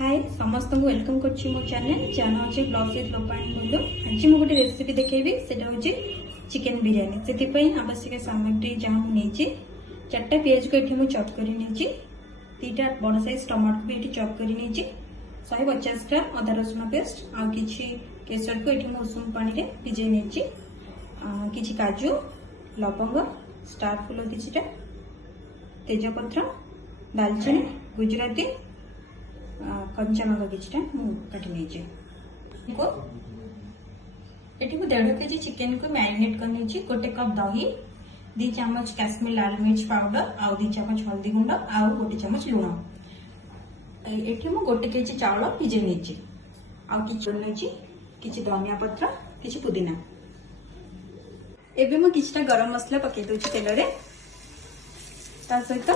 हाय समस्त को वेलकम करछि मो चैनल जाना अछि ब्लॉग्स विथ लोपाणी बोलो। आज मु गोटे रेसिपी देखेबी सेटा होछि चिकन बिरयानी। सेति पई आवश्यक सामग्री जहाँ मु नेछि 4टा प्याज को एठी मु चॉप करि नेछि, 3टा बड़ साइज टमाटर भी एठी चॉप करि नेछि, 150 ग्राम अदा रसुन पेस्ट आ किछि केसर को एठी मु उषुम पानी रे भिजै नेछि, किछि काजू लवंग स्टार फूल किछिटा तेजपत्र दालचीनी गुजराती कंचा लंका किछटा मु काटी नेछि। को एठी को 1.5 केजी चिकन को मैरिनेट कर नेछि। 1 कप दही 2 चम्मच काश्मीर लाल मिर्च पाउडर आ 2 चम्मच हल्दी गुंड आ 1 चम्मच लूण। एठी मु 1 केजी चावल भिजे नेछि आ किछि नेछि, किछि धनिया पत्र किछि पुदीना। एबे मु किछटा गरम मसला पके दोछि तेल रे, ता सहित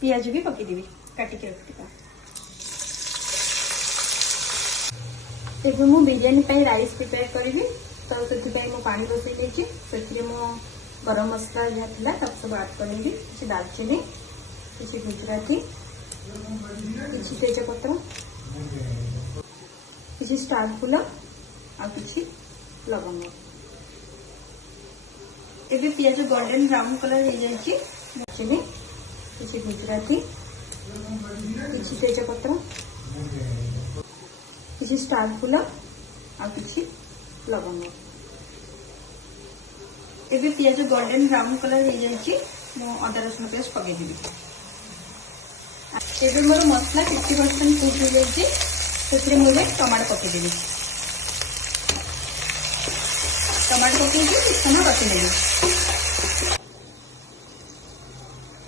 पियाज भी पके देबी काटी के रखतिबा। एबे मु बिरयानी पई राइस प्रिपेयर करिवि, तो सेति पई मु पानी बसै लेछि। सेति मु गरम मसला जे थिला सब सब ऐड करलेबी, किछि दालचीनी किछि गुजराती किछि तेजपत्र किछि स्टार फूल आ किछि लवंग। एबे पियाज गोल्डन ब्राउन कलर हो जाइछि, चिनी किछि गुजराती किछि तेजपत्र किछि स्टार फूल आ किछि लवंग। एबे पियाज गोल्डन ब्राउन कलर हो जाइछि, मु अदा रसुन पेस्ट पके देबी। एबे मोर मसला 50% कुक हो जाइछि, सेतिरे मु टमाटो पके देबी। टमाटो पके के किछना पके देबी।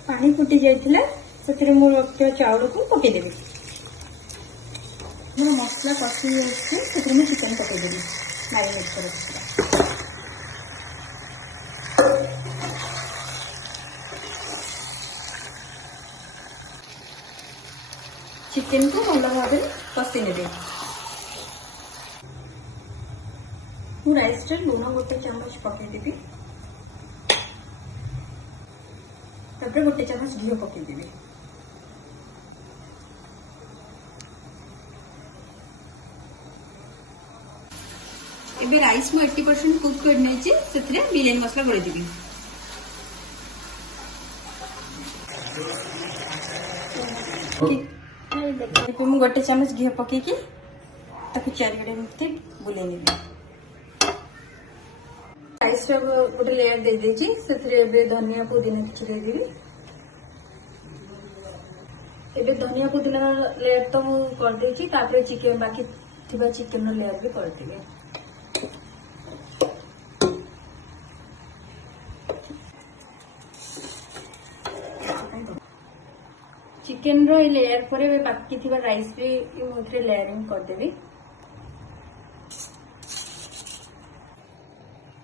पानी फुटी जाइथिला, सेतिरे मु रखिया चावल को पके देबी। मोर मसला कषि जाइछि, सेतिरे मु चिकन पके देबी मैरिनेट कर रखिया। चिकन को भल भाव कषि नेबे। मु राइस रे लूण 1 चम्मच पके देबी, तापर 1 चम्मच घी पके देबी। एबे राइस मु 80% कुक कर नेछि, सेतिरे बिरयानी मसला गळे देबी। एबे मु 1 चम्मच घी पके की ताकु 4 गडे मिनट बुले नेबी। राइस रो गोटे लेयर दे देछि, सेतिरे एबे धनिया पुदीना किछि दे देबी। एबे धनिया पुदीना लेयर तो मु कर देछि, तापर चिकन बाकी थिबा चिकन रो लेयर भी कर देबी। चिकन रो लेयर पर बाकी थिबा राइस भी मोथरे लेयरिंग कर देबी।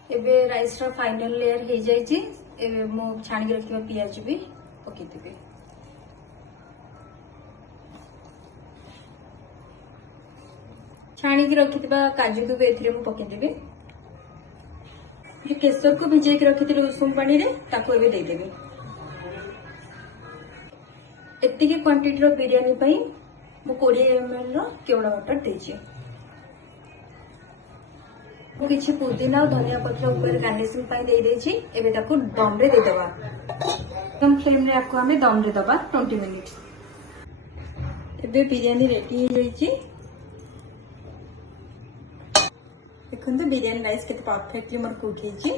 एबे राइस रो फाइनल लेयर हे जाइछि, एबे मु छाणी के रखिबा पियाज भी पके देबी। छाणी के रखिबा काजू को भी एथिरे मु पके देबी। जे केसर को भिजै के रखिथिले उषुम पानी रे ताको एबे दे देबी। एतिके क्वांटिटी रो बिरयानी पई मु 20 ml रो केवड़ा वाटर देछि। मु किछि पुदीना और धनिया पत्र ऊपर गार्निशिंग पई दे देछि। एबे ताको दम रे दे देबा। कम फ्लेम रे आको हमें दम रे दबा 20 मिनिट। एबे बिरयानी रेडी हो जाइछि। देखंतु बिरयानी राइस केते परफेक्टली मोर कुक हेछि।